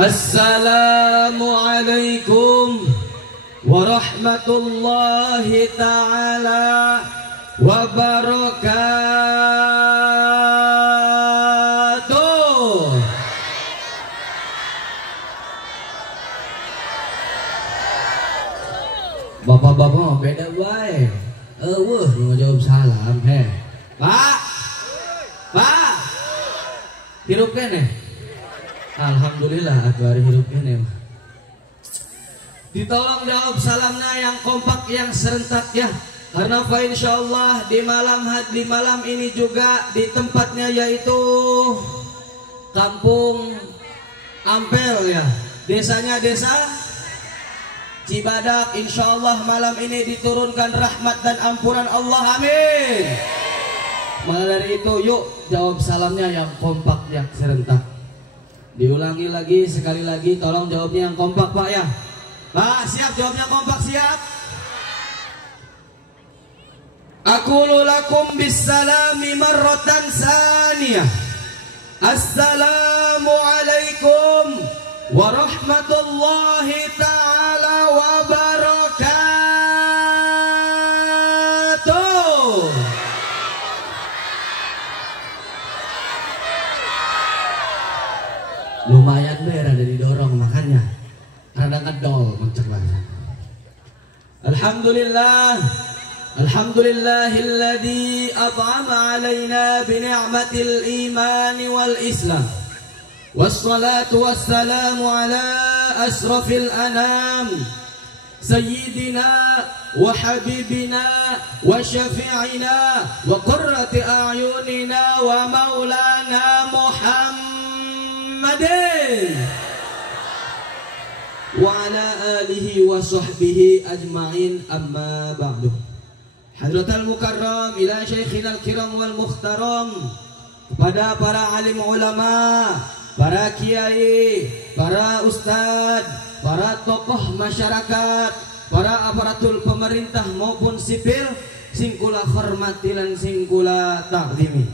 Assalamualaikum warahmatullahi ta'ala wabarakatuh. Bapak-bapak beda baik. Mau jawab salam Pak. Hirup kene. Alhamdulillah aku hari hirup kene. Ditolong jawab salamnya yang kompak, yang serentak ya. Karena insyaallah di malam ini juga di tempatnya yaitu Kampung Ampel ya. Desanya desa Cibadak. Insyaallah malam ini diturunkan rahmat dan ampunan Allah, amin. Maka dari itu yuk jawab salamnya yang kompak, yang serentak. Diulangi lagi sekali lagi, tolong jawabnya yang kompak Pak ya. Pak siap jawabnya kompak, siap. Aqulu lakum bisalami marratan saniyah. Assalamualaikum warahmatullahi ta'ala wabarakatuh. Lumayan ada didorong makanya rada ngedol mencegah. Alhamdulillahilladzi at'ama 'alaina bi ni'matil iman wal islam. Wassalatu wassalamu ala asrafil anam sayyidina wa habibina wa syafi'ina wa qurrati a'yunina wa maulana Muhammadin wa ala alihi wa sahbihi ajma'in, amma ba'du. Hadratal mukarram ila syaikhina al-kiram wal mukhtaram, kepada para alim ulama, para kiai, para ustad, para tokoh masyarakat, para aparatur pemerintah maupun sipil, singkula hormati lan singkula takzimi.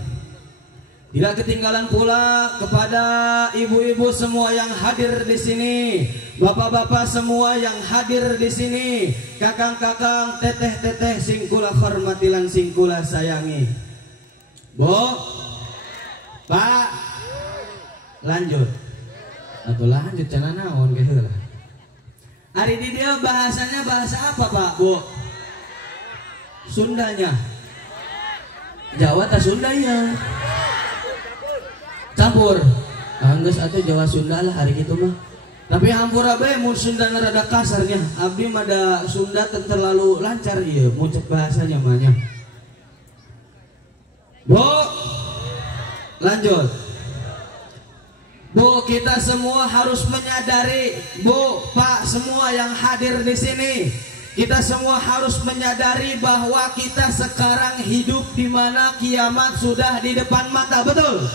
Tidak ketinggalan pula kepada ibu-ibu semua yang hadir di sini, bapak-bapak semua yang hadir di sini, kakang-kakang, teteh-teteh, singkula hormati lan singkula sayangi. Bu, Pak, lanjut. Atau lanjut cenah naon ge heula. Ari di dia bahasanya bahasa apa Pak, Bu? Sundanya. Jawa ta Sundanya? Campur. Anggeus atuh Jawa Sunda lah hari gitu mah. Tapi hampura bae mun Sunda rada kasarnya. Abdi mah da Sunda terlalu lancar ieu muncul bahasanya mah nya. Bu, lanjut. Bu, kita semua harus menyadari, Bu, Pak, semua yang hadir di sini, kita semua harus menyadari bahwa kita sekarang hidup di mana kiamat sudah di depan mata, betul?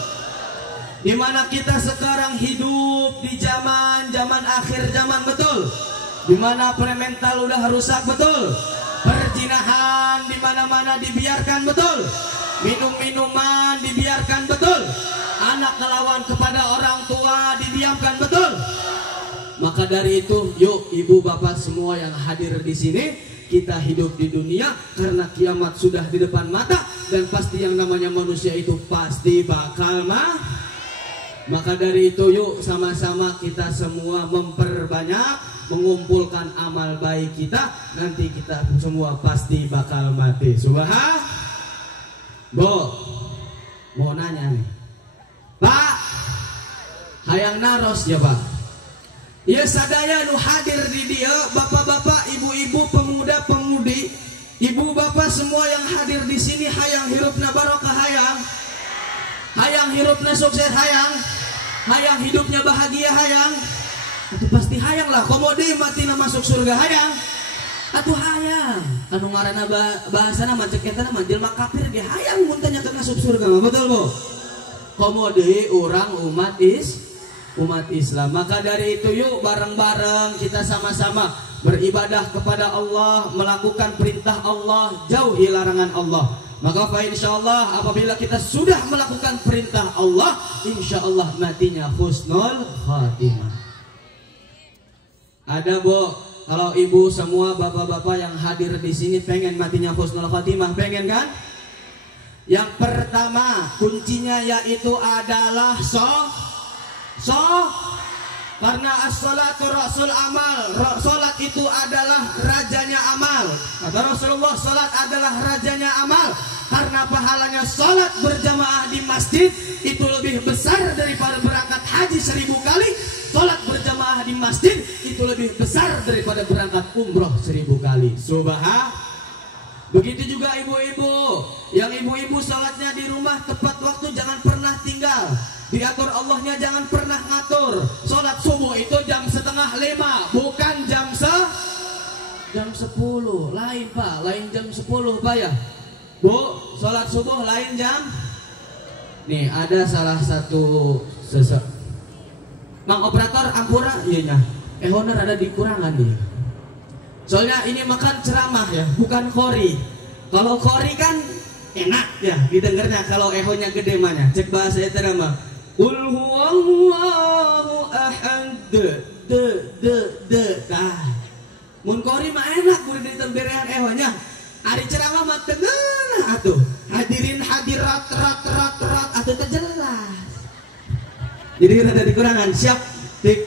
Di mana kita sekarang hidup di zaman akhir zaman, betul? Di mana premental udah rusak, betul? Perzinahan di mana-mana dibiarkan, betul? Minum-minuman dibiarkan, betul? Anak ngelawan kepada orang tua didiamkan, betul? Maka dari itu, yuk ibu bapak semua yang hadir di sini, kita hidup di dunia karena kiamat sudah di depan mata, dan pasti yang namanya manusia itu pasti bakal Maka dari itu yuk sama-sama kita semua memperbanyak, mengumpulkan amal baik kita, nanti kita semua pasti bakal mati. Subhanallah. Bu, mau nanya nih Pak, hayang naros ya Pak. Ya sadaya nu hadir di dia, bapak-bapak, ibu-ibu, pemuda-pemudi, ibu bapak semua yang hadir di sini, hayang hirupna barokah, hayang hirupna sukses, hayang hidupnya bahagia, hayang. Atuh pasti hayang lah, komodi matina masuk surga, hayang. Atuh hayang. Anu ngaranna bahasana mah cek eta mah jelema kafir ge hayang mun tanya ke masuk surga mah, betul Bu? Komodi orang umat Islam. Maka dari itu yuk bareng-bareng kita sama-sama beribadah kepada Allah, melakukan perintah Allah, jauhi larangan Allah. Maka insyaallah apabila kita sudah melakukan perintah Allah, insyaallah matinya husnul khatimah. Ada, Bu. Kalau ibu semua bapak-bapak yang hadir di sini pengen matinya husnul khotimah, pengen kan? Yang pertama kuncinya yaitu adalah karena as-salatu rasul amal. Salat itu adalah rajanya amal. Kata Rasulullah, salat adalah rajanya amal. Karena pahalanya salat berjamaah di masjid itu lebih besar daripada berangkat haji 1000 kali. Salat berjamaah di masjid itu lebih besar daripada berangkat umroh 1000 kali. Subhanallah. Begitu juga ibu-ibu. Yang ibu-ibu salatnya di rumah tepat waktu, jangan pernah tinggal. Diatur Allahnya, jangan pernah ngatur. Salat subuh itu jam 4:30, bukan jam 10. Lain, Pak, lain jam 10, Pak ya. Bu, salat subuh lain jam. Nih, ada salah satu Mang operator ampura, iya nya. Honor ada dikurangan nih. Soalnya ini makan ceramah ya, bukan khori. Kalau khori kan enak ya didengarnya, kalau ehonya gede mahnya. Cek bahasa itu nama. Qul huwallahu ahad. Mun khori mah enak kudu ditemberean ehonya. Ari ceramah mah tengah atuh. Hadirin hadirat rat atuh teh jelas. Jadi ada dikurangan, siap, tik,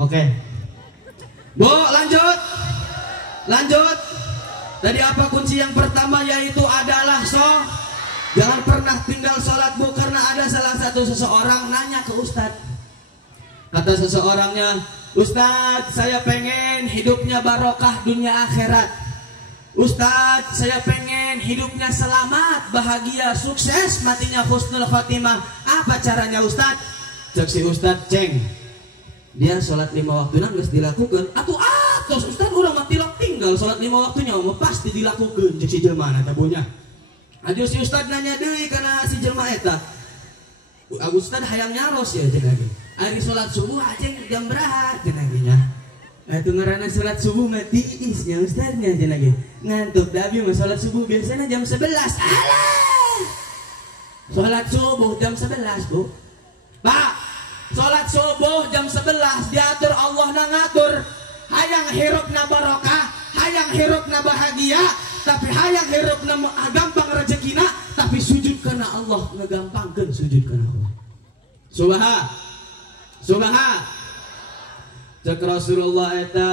oke. Bu, lanjut. Tadi apa kunci yang pertama, yaitu adalah jangan pernah tinggal sholat, Bu, karena ada salah satu seseorang nanya ke Ustadz. Kata seseorangnya, Ustadz, saya pengen hidupnya barokah dunia akhirat. Ustadz, saya pengen hidupnya selamat, bahagia, sukses, matinya husnul khotimah. Apa caranya, Ustadz? Cek si Ustadz, ceng, dia sholat 5 waktu nangis dilakukan. Terus Ustadz udah mati tinggal sholat 5 waktunya, mau pasti dilakukan. Cek si jelma nata bunya. Aduh si Ustadz nanya deui karena si jelma eta. Ustadz hayang nyaros ya cek lagi. Ari sholat subuh aja jam berapa cek lagi nya. Itu ngarana sholat subuh mati isnya Ustadznya cek lagi. Ngantuk dabi mah sholat subuh biasanya jam 11. Alah. Sholat subuh jam 11, Bu. Pak, sholat subuh jam 11 diatur Allah na ngatur. Hayang hirupna barokah, hayang hirupna bahagia, tapi hayang hirupna gampang rezekina, tapi sujud karena Allah, ngegampangkeun sujud karena Allah. Subhan. Cek Rasulullah eta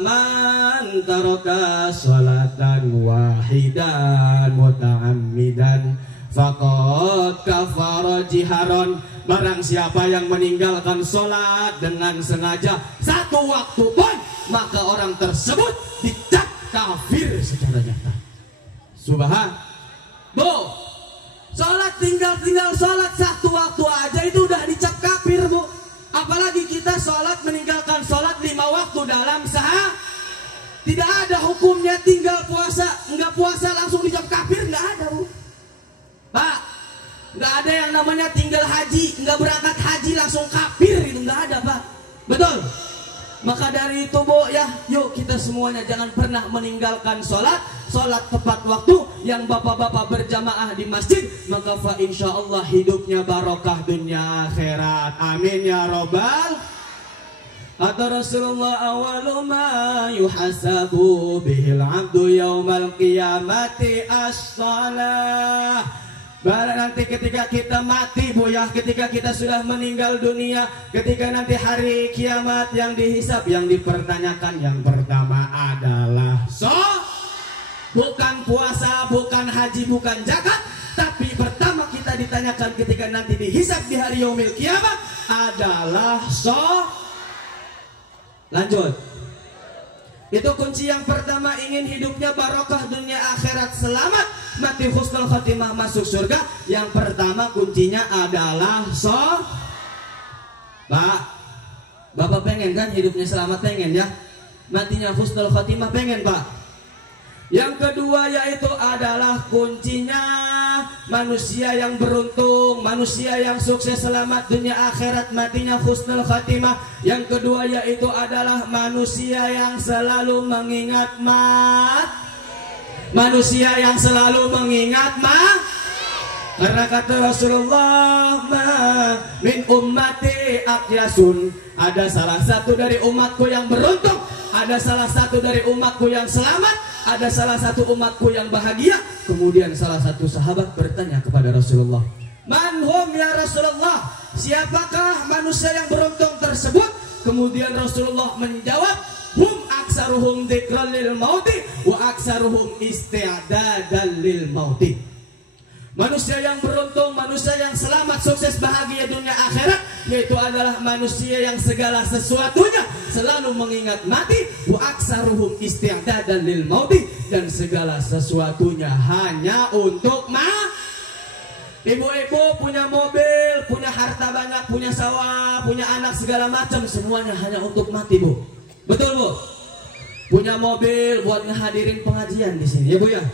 man taraka sholatan wahidan muta'ammidan faqad kafara jiharon. Barang siapa yang meninggalkan sholat dengan sengaja 1 waktu pun, maka orang tersebut dicap kafir secara nyata. Subhan. Bu, sholat tinggal sholat 1 waktu aja itu udah dicap kafir, Bu. Apalagi kita sholat meninggalkan sholat 5 waktu dalam sehari. Tidak ada hukumnya tinggal puasa, enggak puasa langsung dicap kafir, enggak ada, Bu. Pak, nggak ada yang namanya tinggal haji, nggak berangkat haji langsung kafir, itu nggak ada, Pak. Betul. Maka dari itu, Bu, ya, yuk kita semuanya jangan pernah meninggalkan sholat tepat waktu. Yang bapak-bapak berjamaah di masjid, maka fa insya Allah hidupnya barokah dunia akhirat. Amin ya robbal. Kata Rasulullah, awalu ma yuhasabu bihil abdu yaumal qiyamati as-salah. Barang nanti ketika kita mati, Bu ya, ketika kita sudah meninggal dunia, ketika nanti hari kiamat yang dihisab, yang dipertanyakan yang pertama adalah bukan puasa, bukan haji, bukan zakat, tapi pertama kita ditanyakan ketika nanti dihisab di hari yaumil kiamat adalah Lanjut. Itu kunci yang pertama, ingin hidupnya barokah dunia akhirat selamat, mati husnul khotimah masuk surga. Yang pertama kuncinya adalah Pak, Bapak pengen kan hidupnya selamat, pengen ya? Matinya husnul khotimah pengen, Pak? Yang kedua yaitu adalah kuncinya manusia yang beruntung, manusia yang sukses selamat dunia akhirat, matinya husnul khatimah. Yang kedua yaitu adalah manusia yang selalu mengingat manusia yang selalu mengingat Karena kata Rasulullah, min ummati aqyasun, ada salah satu dari umatku yang beruntung, ada salah satu dari umatku yang selamat, ada salah satu umatku yang bahagia. Kemudian salah satu sahabat bertanya kepada Rasulullah, man hum ya Rasulullah, siapakah manusia yang beruntung tersebut? Kemudian Rasulullah menjawab, hum aksaruhum dzikran lil mauti wa aksaruhum isti'dadan lil mauti. Manusia yang beruntung, manusia yang selamat, sukses, bahagia dunia akhirat, yaitu adalah manusia yang segala sesuatunya selalu mengingat mati. Wa aksaruhum isti'dadan lil mauti, dan segala sesuatunya hanya untuk Ibu-ibu punya mobil, punya harta banyak, punya sawah, punya anak segala macam, semuanya hanya untuk mati, Bu. Betul, Bu? Punya mobil buat ngehadirin pengajian di sini, ya Bu ya.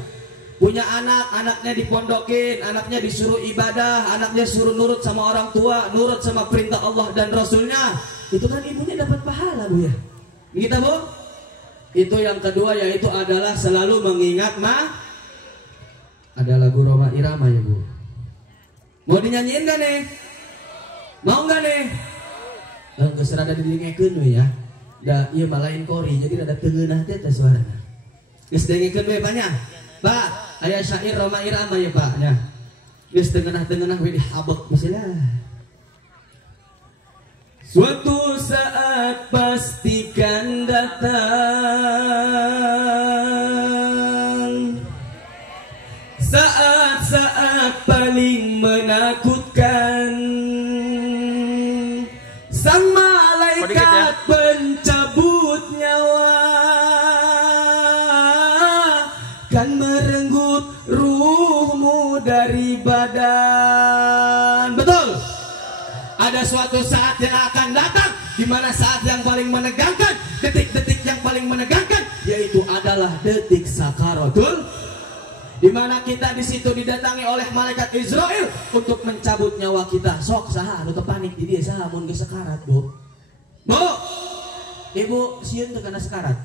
Punya anak, anaknya dipondokin, anaknya disuruh ibadah, anaknya suruh nurut sama orang tua, nurut sama perintah Allah dan Rasulnya. Itu kan ibunya dapat pahala, Bu ya. Begitu, Bu? Itu yang kedua, yaitu adalah selalu mengingat Ada lagu Roma Irama ya, Bu. Mau dinyanyiin gak nih? Mau gak nih? Geus rada didengekeun we ya. Da ieu malain kori, jadi rada teungeunah teh suarana. Geus dengekeun we Pak nya. Pak, aya syair Roma Irama ya Pak nya. Geus teungeunah-teungeunah we dihabek masilah. Suatu saat pastikan datang, saat-saat paling menakutkan, sang malaikat pencabut nyawa kan merenggut ruhmu dari badan. Betul. Ada suatu saat yang akan datang, di mana saat yang paling menegangkan, detik-detik yang paling menegangkan, yaitu adalah detik sakaratul, di mana kita di situ didatangi oleh malaikat Israel untuk mencabut nyawa kita. Sok saha anu teu panik di dieu saha mun geus sekarat, Bu. Bu, Ibu sieun teu kana sekarat?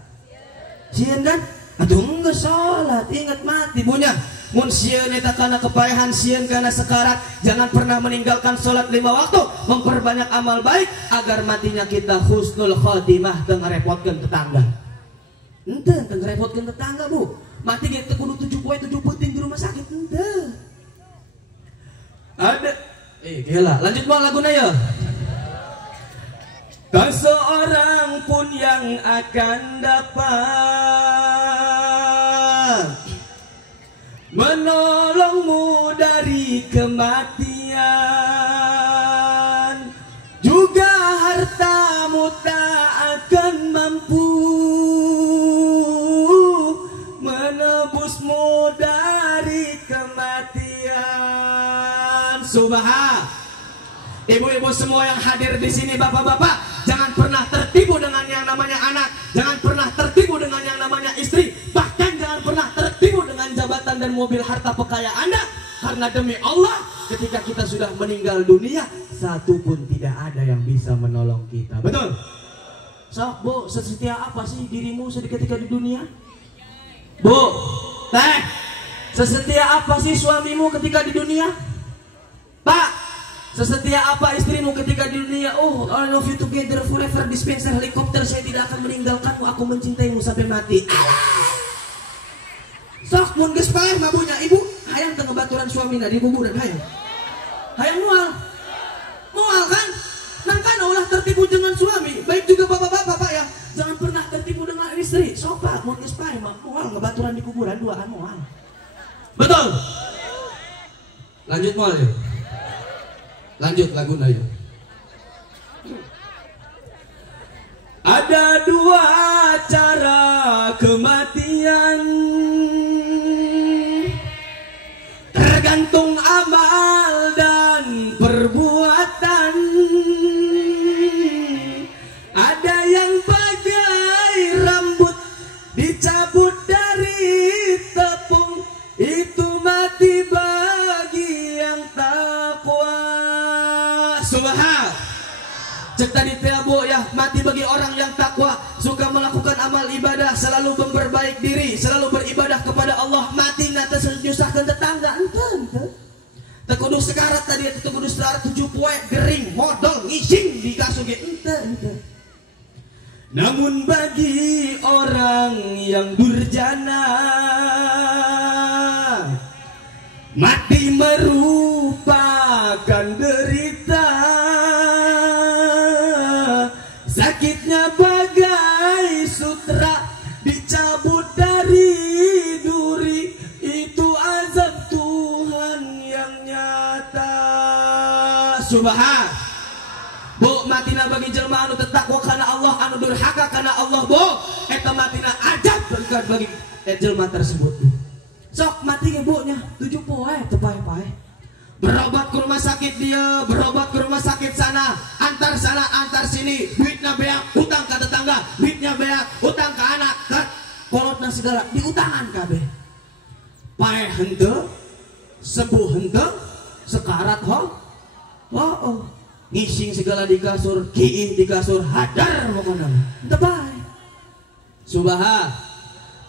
Sieun kan? Atuh geus salat, ingat mati bunya. Mun sieun eta kana kepayahan, sieun kana sekarat, jangan pernah meninggalkan salat 5 waktu, memperbanyak amal baik agar matinya kita husnul khotimah, teu ngarepotkeun tetangga. Henteu ngarepotkeun tetangga, Bu. Mati gitu kudu 7 poe 7 puting di rumah sakit henteu. Ada gila, lanjut mau laguna ya. Tak seorang pun yang akan dapat menolongmu dari kematian, juga hartamu tak akan mampu menebusmu dari kematian. Subhan. Ibu-ibu semua yang hadir di sini, bapak-bapak, jangan pernah tertipu dengan yang namanya anak, jangan pernah tertipu dengan yang namanya istri, bahkan jangan pernah tertipu dengan jabatan dan mobil harta pekaya Anda. Karena demi Allah, ketika kita sudah meninggal dunia, satu pun tidak ada yang bisa menolong kita. Betul? Sok, Bu, sesetia apa sih dirimu ketika di dunia? Bu, teh, sesetia apa sih suamimu ketika di dunia? Pak, sesetia apa istrimu ketika di dunia? Oh, I love you together forever, dispenser helikopter, saya tidak akan meninggalkanmu, aku mencintaimu sampai mati. Alah. Sok mun geus paeh mabunya ibu, hayang teu ngebaturan suamina di kuburan hayang. Hayang moal. Moal kan? Nangkana ulah tertipu dengan suami, baik juga bapak-bapak ya. Jangan pernah tertipu dengan istri. Sok Pak, mun geus paeh mah moal ngebaturan di kuburan duaan moal. Betul. Lanjut moal ya. Lanjut laguna ya. Ada 2 cara kematian, tergantung amal dan perbuatan. Ada yang bagai rambut dicabut dari tepung, itu mati bagi yang takwa. Subhan. Cek tadi teh Bu ya, mati bagi orang yang takwa, suka melakukan amal ibadah, selalu memperbaik diri, selalu beribadah kepada Allah. Mati nate nyusahkeun tetangga, henteu. Teu kudu sekarat tadi itu kudu sekarat 7 poe gering modal ngising di kasur ge ente. Namun bagi orang yang durjana, mati merupakan derita, sakitnya bagai sutra dicabut dari duri, itu azab Tuhan yang nyata. Subhan. Bu matina bagi jelma anu tetakwa kana Allah, anu durhaka kana Allah, bu eta matina ajab berkat bagi jelma tersebut. Sok mati ge bu nya 7 poe teu pae-pae. Berobat ke rumah sakit dia, berobat ke rumah sakit sana antar sini, duitnya beak utang ke tetangga, duitnya beak utang ke anak, ke kolotna segala diutangan kabeh. Pae henteu, sembuh henteu, sekarat ho. Oh. Ngising segala di kasur, kiih di kasur, hadar pokoknya tepai. Subhan.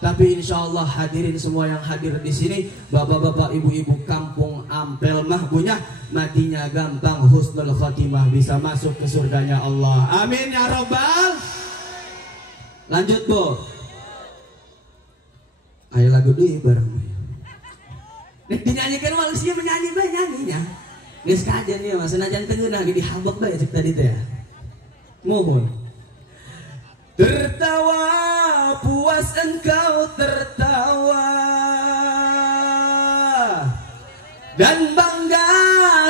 Tapi insya Allah hadirin semua yang hadir di sini, bapak-bapak, ibu-ibu kampung Ampel mah punya matinya gampang, husnul khotimah, bisa masuk ke surganya Allah. Amin ya robbal. Lanjut bu. Ayo lagu dulu bareng. Dinyanyikan manusia menyanyi nyanyinya. Geus kajen ieu mah senajan teu geunah ge dihabek bae cek tadi teh ya. Mohon. Tertawa puas engkau tertawa dan bangga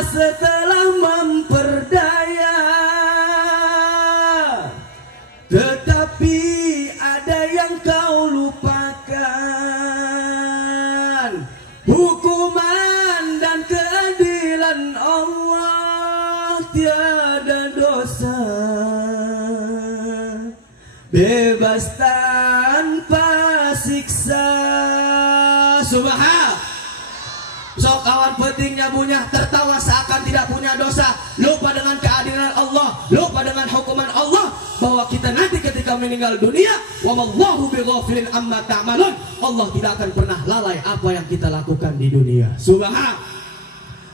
setelah memperdaya, tetapi ada yang kau lupakan, hukuman dan keadilan Allah tiada dosa, bebas tanpa siksa. Subhan. Sok kawan pentingnya punya tertawa seakan tidak punya dosa, lupa dengan keadilan Allah, lupa dengan hukuman Allah, bahwa kita nanti ketika meninggal dunia, wallahu bighafilin amma ta'malun, Allah tidak akan pernah lalai apa yang kita lakukan di dunia. Subhan.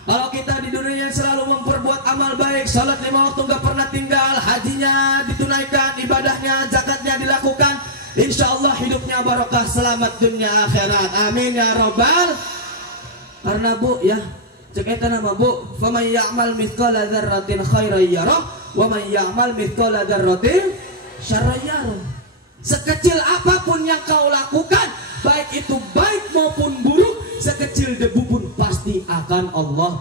Kalau kita di dunia selalu memperbuat amal baik, salat 5 waktu nggak pernah tinggal, hajinya ditunaikan, ibadahnya, zakatnya dilakukan, insya Allah hidupnya barokah, selamat dunia akhirat. Amin ya robbal. Karena bu ya, cek eta nama bu, faman ya'mal mithqala dzarratin khairan yarah wa man ya'mal mithqala dzarratin syarran yarah. Sekecil apapun yang kau lakukan, baik itu baik maupun buruk, sekecil debu pun pasti akan Allah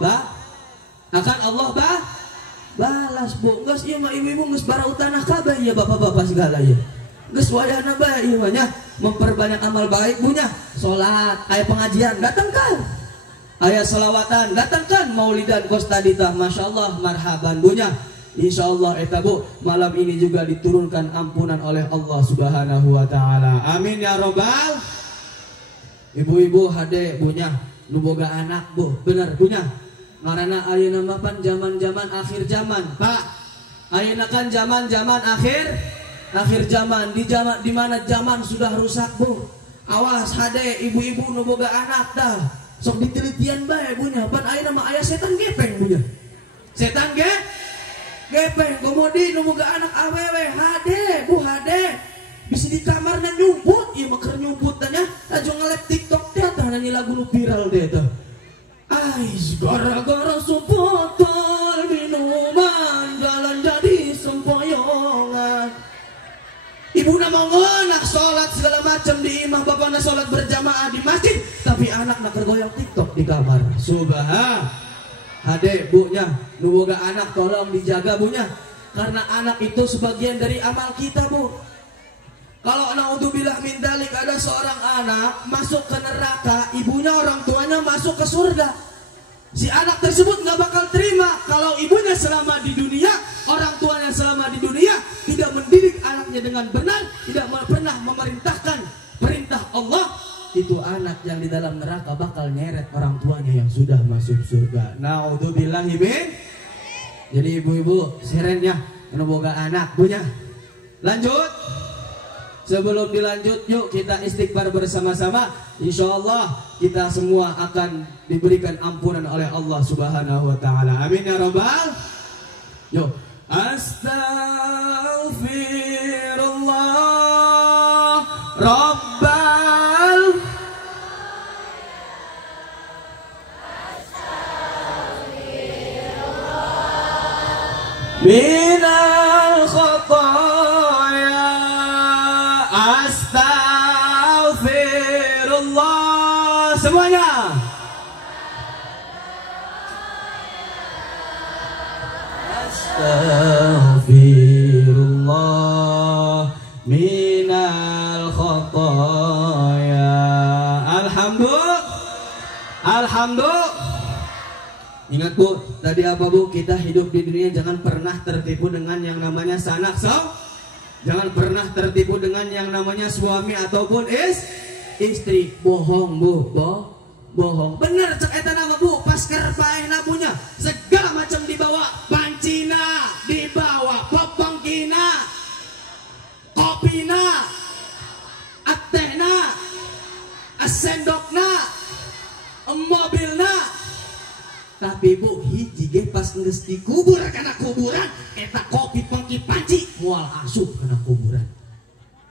balas bu. Geus ieu mah ibu-ibu geus barautanah kabeh ya bapak-bapak segala ya. Geus wayahna bae ieu mah nya memperbanyak amal baik bunya. Salat, aya pengajian datangkan. Aya selawatan datangkan, maulidan kostadita, masyaallah marhaban bunya. Insyaallah eta bu malam ini juga diturunkan ampunan oleh Allah Subhanahu wa taala. Amin ya robbal. Ibu-ibu hade bunya nu boga anak bu, bener bunya. Ngaranna ayeuna mah pan zaman-zaman akhir zaman, Pak. Ayeuna kan zaman-zaman akhir zaman. Di mana zaman sudah rusak bu. Awas hade ibu-ibu nu boga anak dah. Sok ditelitian bae bunya, pan ayeuna mah aya setan gepeng bunya. Setan gepeng komodi nu boga anak awewe hade bu hade. Bisa di kamarnya nyumput, iya mah keur nyumput tanya, aja nge-live TikTok teh tah nyanyi lagu nu viral teh tah. Ais gara-gara sumpotol minuman jalan jadi sempoyongan. Ibu nama ngonak sholat segala macam di imah, bapakna sholat berjamaah di masjid, tapi anak nak goyang TikTok di kamar. Subhan. Hade bunya, nu boga anak tolong dijaga bunya, karena anak itu sebagian dari amal kita bu. Kalau naudzubillah min dzalik ada seorang anak masuk ke neraka, ibunya orang tuanya masuk ke surga. Si anak tersebut nggak bakal terima kalau ibunya selama di dunia, orang tuanya selama di dunia tidak mendidik anaknya dengan benar, tidak pernah memerintahkan perintah Allah, itu anak yang di dalam neraka bakal nyeret orang tuanya yang sudah masuk surga. Naudzubillah min. Jadi ibu-ibu serennya boga anak punya. Lanjut. Sebelum dilanjut, yuk kita istighfar bersama-sama. insya Allah kita semua akan diberikan ampunan oleh Allah Subhanahu wa Ta'ala. Amin ya Rabbal. Yo, astaghfirullah Rabbal minal khataya, astaghfirullah semuanya. Astaghfirullah minal khataya. Alhamdulillah. Ingat Bu, tadi apa Bu? Kita hidup di dunia jangan pernah tertipu dengan yang namanya sanak jangan pernah tertipu dengan yang namanya suami ataupun istri. Bohong Bu, bohong. Bener cek eta nama Bu, pas kerpaehna punya segala macam dibawa, pancina dibawa, popongkina, kopina, atehna, sendokna, mobilna. Tapi Bu, hiji ge pas geus dikubur kana kuburan, eta kopi pengki panci moal asup kana kuburan.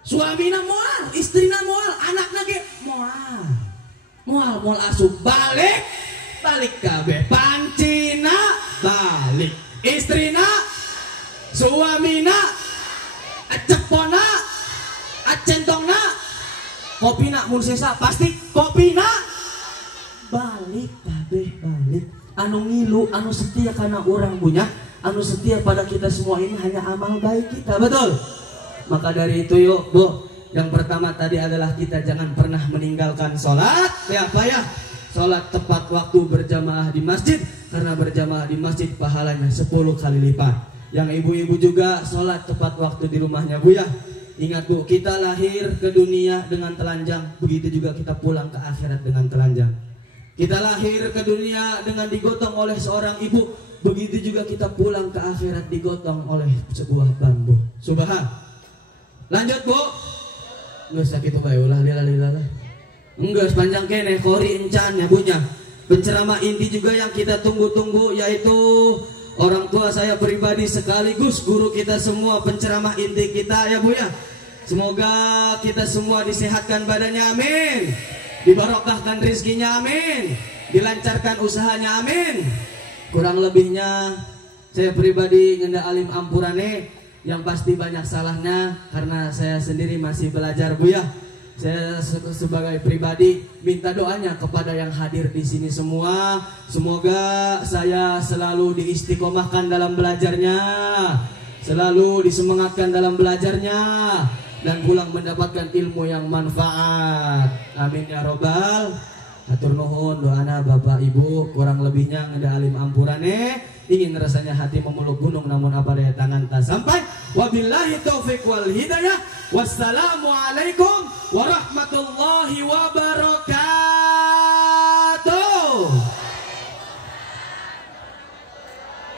Suamina moal, istrina moal, anakna ge moal asup. Balik kabeh, pancina balik, istrina, suamina, cepona, centongna, kopina mun sesa pasti kopina balik kabeh balik. Anu ngilu, anu setia karena orang punya, anu setia pada kita semua ini hanya amal baik kita, betul? Maka dari itu yuk Bu, yang pertama tadi adalah kita jangan pernah meninggalkan sholat. Ya apa ya? Sholat tepat waktu berjamaah di masjid, karena berjamaah di masjid pahalanya 10 kali lipat. Yang ibu-ibu juga sholat tepat waktu di rumahnya Bu ya. Ingat Bu, kita lahir ke dunia dengan telanjang, begitu juga kita pulang ke akhirat dengan telanjang. Kita lahir ke dunia dengan digotong oleh seorang ibu, begitu juga kita pulang ke akhirat digotong oleh sebuah bambu. Subhan. Lanjut Bu. Nggak sakit bae ulah lila. Enggak sepanjang kene kori encan ya punya. Penceramah inti juga yang kita tunggu-tunggu, yaitu orang tua saya pribadi sekaligus guru kita semua, penceramah inti kita ya Bu ya. Semoga kita semua disehatkan badannya, amin. Dibarokahkan rezekinya, amin. Dilancarkan usahanya, amin. Kurang lebihnya saya pribadi ngenda alim ampurane, yang pasti banyak salahnya karena saya sendiri masih belajar Bu ya. Saya sebagai pribadi minta doanya kepada yang hadir di sini semua, semoga saya selalu diistiqomahkan dalam belajarnya, selalu disemangatkan dalam belajarnya, dan pulang mendapatkan ilmu yang manfaat. Amin ya robbal. Hatur nuhun doana Bapak Ibu, kurang lebihnya ngeda alim ampurane, ingin rasanya hati memeluk gunung namun apa daya tangan tak sampai. Wabillahi taufiq wal hidayah. Wassalamualaikum warahmatullahi wabarakatuh.